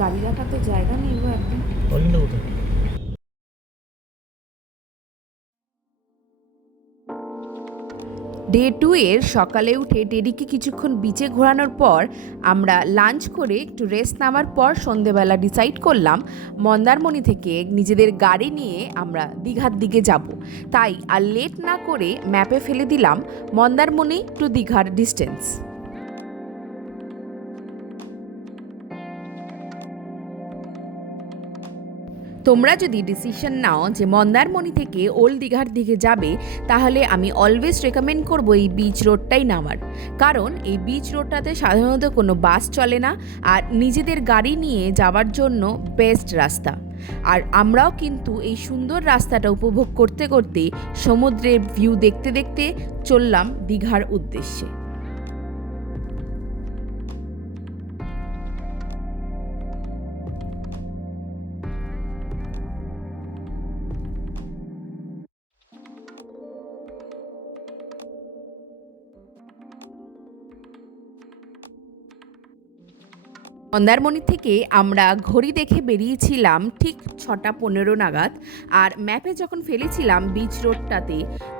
গাড়ি রাখার তো জায়গা নেই গো একদম। ডে 2 এর সকালে উঠে ডেডিকে কিছুক্ষণ বিচে ঘোরানোর পর আমরা লাঞ্চ করে একটু রেস্ট নেওয়ার পর সন্ধেবেলা ডিসাইড করলাম মন্দারমণি থেকে নিজেদের গাড়ি নিয়ে আমরা দীঘার দিকে যাব। তাই আর লেট না করে ম্যাপে ফেলে দিলাম মন্দারমণি টু দীঘার ডিস্টেন্স। তোমরা যদি ডিসিশন নাও যে মন্দারমণি থেকে ওল্ড দীঘার দিকে যাবে, তাহলে আমি অলওয়েজ রেকমেন্ড করব এই বিচ রোডটাই নামার। কারণ এই বিচ রোডটাতে সাধারণত কোনো বাস চলে না, আর নিজেদের গাড়ি নিয়ে যাওয়ার জন্য বেস্ট রাস্তা। আর আমরাও কিন্তু এই সুন্দর রাস্তাটা উপভোগ করতে করতে সমুদ্রের ভিউ দেখতে দেখতে চললাম দীঘার উদ্দেশ্যে। মন্দারমণি থেকে আমরা ঘড়ি দেখে বেরিয়েছিলাম ঠিক 6:15 নাগাদ। আর ম্যাপে যখন ফেলেছিলাম বিচ রোডটাতে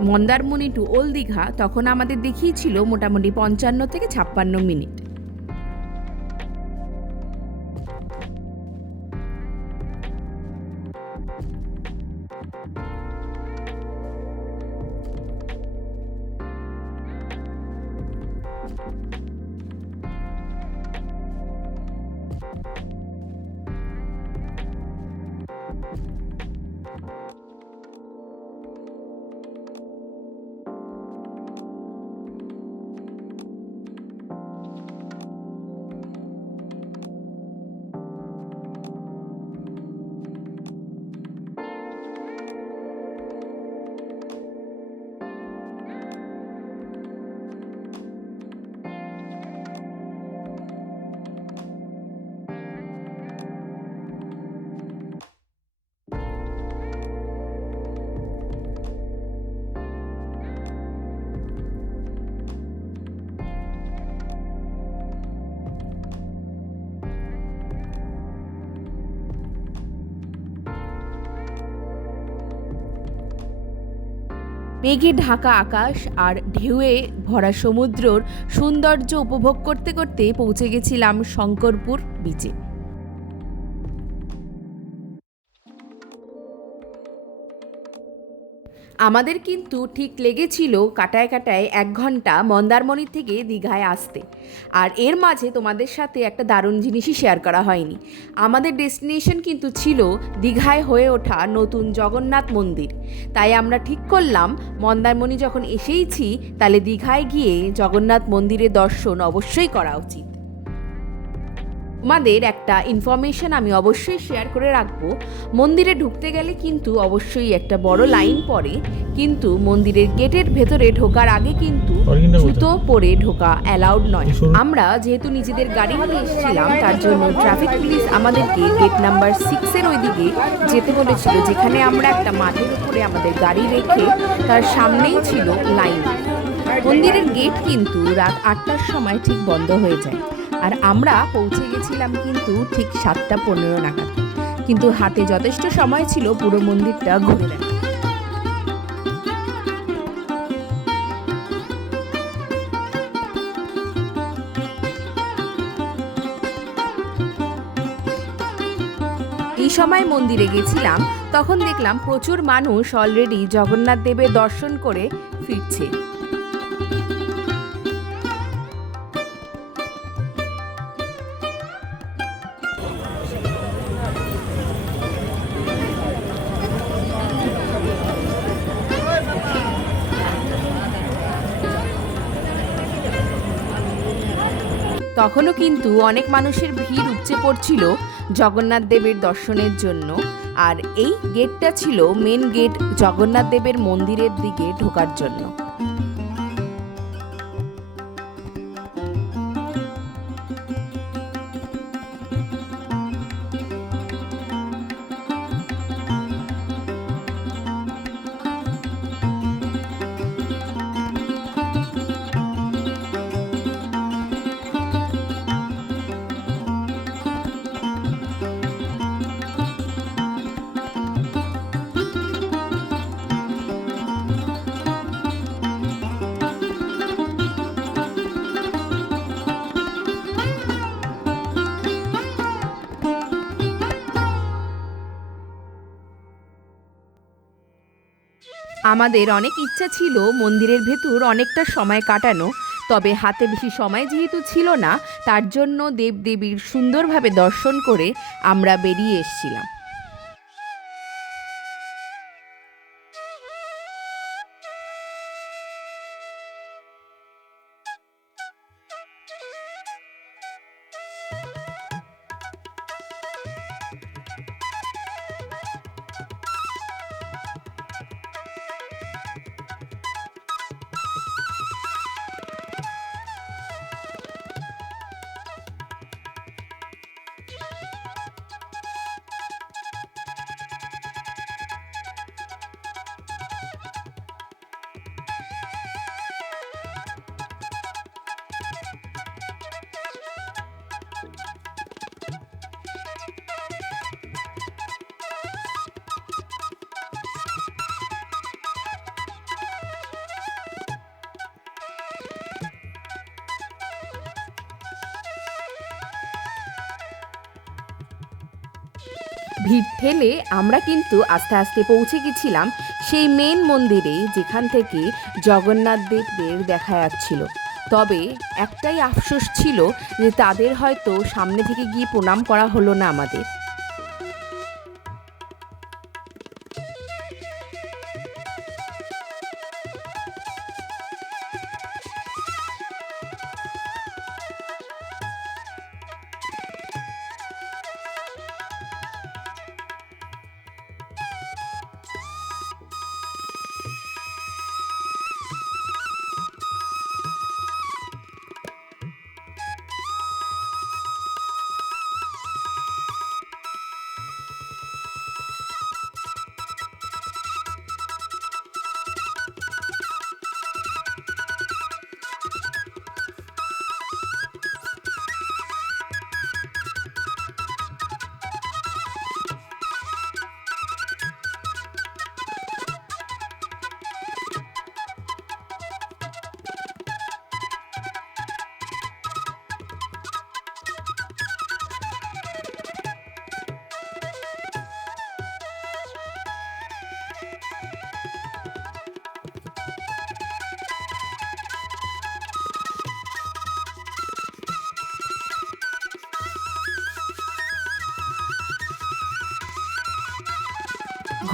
মন্দারমণি টু ওল্ড দীঘা, তখন আমাদের দেখিয়েছিল মোটামুটি 55 থেকে 56 মিনিট। মেঘে ঢাকা আকাশ আর ঢেউয়ে ভরা সমুদ্রর সৌন্দর্য উপভোগ করতে করতে পৌঁছে গেছিলাম শঙ্করপুর বিচে। আমাদের কিন্তু ঠিক লেগেছিল কাটায় কাটায় 1 ঘন্টা মন্দারমণি থেকে দীঘায় আসতে। আর এর মাঝে তোমাদের সাথে একটা দারুণ জিনিসই শেয়ার করা হয়নি। আমাদের ডেস্টিনেশন কিন্তু ছিল দীঘায় হয়ে ওঠা নতুন জগন্নাথ মন্দির। তাই আমরা ঠিক করলাম মন্দারমণি যখন এসেইছি, তাহলে দীঘায় গিয়ে জগন্নাথ মন্দিরের দর্শন অবশ্যই করা উচিত। তোমাদের একটা ইনফরমেশন আমি অবশ্যই শেয়ার করে রাখবো। মন্দিরে ঢুকতে গেলে কিন্তু অবশ্যই একটা বড় লাইন পড়ে, কিন্তু মন্দিরের গেটের ভেতরে ঢোকার আগে কিন্তু জুতো পরে ঢোকা অ্যালাউড নয়। আমরা যেহেতু নিজেদের গাড়ি নিয়ে এসেছিলাম, তার জন্য ট্রাফিক পুলিশ আমাদেরকে গেট নাম্বার 6-এর ওইদিকে যেতে বলেছিল, যেখানে আমরা একটা মাঠের উপরে আমাদের গাড়ি রেখে তার সামনেই ছিল লাইন। মন্দিরের গেট কিন্তু রাত 8টার সময় ঠিক বন্ধ হয়ে যায়। আর আমরা পৌঁছে গেছিলাম কিন্তু ঠিক 7:15 নাগাদ। কিন্তু হাতে যথেষ্ট সময় ছিল পুরো মন্দিরটা ঘুরে দেখা। এই সময় মন্দিরে গেছিলাম, তখন দেখলাম প্রচুর মানুষ অলরেডি জগন্নাথ দেবের দর্শন করে ফিরছে। তখনও কিন্তু অনেক মানুষের ভিড় উপচে পড়ছিল জগন্নাথ দেবের দর্শনের জন্য। আর এই গেটটা ছিল মেন গেট জগন্নাথ দেবের মন্দিরের দিকে ঢোকার জন্য। আমাদের অনেক ইচ্ছা ছিল মন্দিরের ভেতর অনেকটা সময় কাটানো, তবে হাতে বেশি সময় যেহেতু ছিল না, তার জন্য দেবদেবীর সুন্দরভাবে দর্শন করে আমরা বেরিয়ে এসেছিলাম। ভিড় ঠেলে আমরা কিন্তু আস্তে আস্তে পৌঁছে গেছিলাম সেই মেন মন্দিরে, যেখান থেকে জগন্নাথ দেবদের দেখা যাচ্ছিল। তবে একটাই আফসোস ছিল যে তাদের হয়তো সামনে থেকে গিয়ে প্রণাম করা হলো না আমাদের।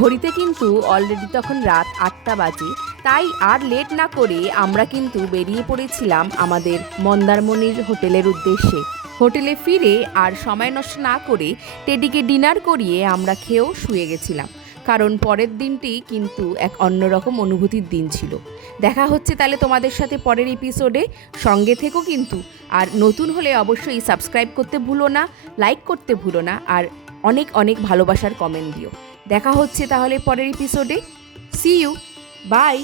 ঘড়িতে কিন্তু অলরেডি তখন রাত 8টা বাজে, তাই আর লেট না করে আমরা কিন্তু বেরিয়ে পড়েছিলাম আমাদের মন্দারমণির হোটেলের উদ্দেশ্যে। হোটেলে ফিরে আর সময় নষ্ট না করে টেডিকে ডিনার করিয়ে আমরা খেয়েও শুয়ে গেছিলাম, কারণ পরের দিনটি কিন্তু এক অন্যরকম অনুভূতির দিন ছিল। দেখা হচ্ছে তাহলে তোমাদের সাথে পরের এপিসোডে, সঙ্গে থেকো কিন্তু। আর নতুন হলে অবশ্যই সাবস্ক্রাইব করতে ভুলো না, লাইক করতে ভুলো না, আর অনেক অনেক ভালোবাসার কমেন্ট দিও। দেখা হচ্ছে তাহলে পরের এপিসোডে। See you, by.